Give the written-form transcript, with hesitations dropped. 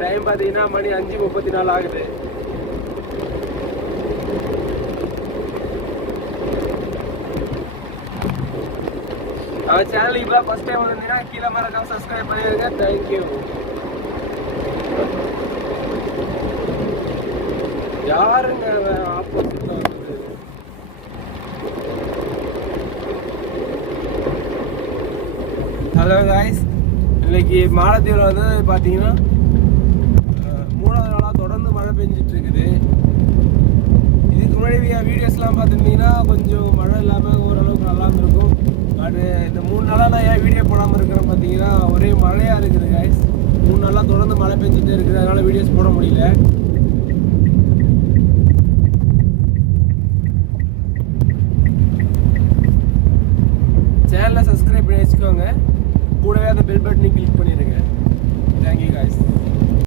Time பார்த்தீங்கன்னா மணி 5:34 ஆகுது. அவன் சேனல் இப்போ ஃபர்ஸ்ட் டைம் வந்தீங்கன்னா கீழே மறக்காம சப்ஸ்கிரைப் பண்ணிடுங்க. தேங்க்யூ. யாருங்க ஆப்போசிட்ல வந்தது? ஹலோ காய்ஸ், இன்னைக்கு மாலத்தீவில் வந்து பார்த்தீங்கன்னா 3வது நாளாக தொடர்ந்து மழை பெஞ்சிட்டு இருக்குது. இதுக்கு முன்னாடி வீடியோஸ்லாம் பார்த்துருந்தீங்கன்னா கொஞ்சம் மழை இல்லாமல் ஓரளவுக்கு நல்லா இருந்திருக்கும். பட் இந்த 3 நாளாக நான் ஏன் வீடியோ போடாமல் இருக்கிறேன் பார்த்தீங்கன்னா ஒரே மழையாக இருக்குது காய்ஸ். 3 நாளாக தொடர்ந்து மழை பெஞ்சிட்டே இருக்குது, அதனால் வீடியோஸ் போட முடியல. சேனலை சப்ஸ்கிரைப் பண்ணி வச்சுக்கோங்க, கூடவே அந்த பெல் பட்டனை கிளிக் பண்ணிடுங்க. Thank you guys.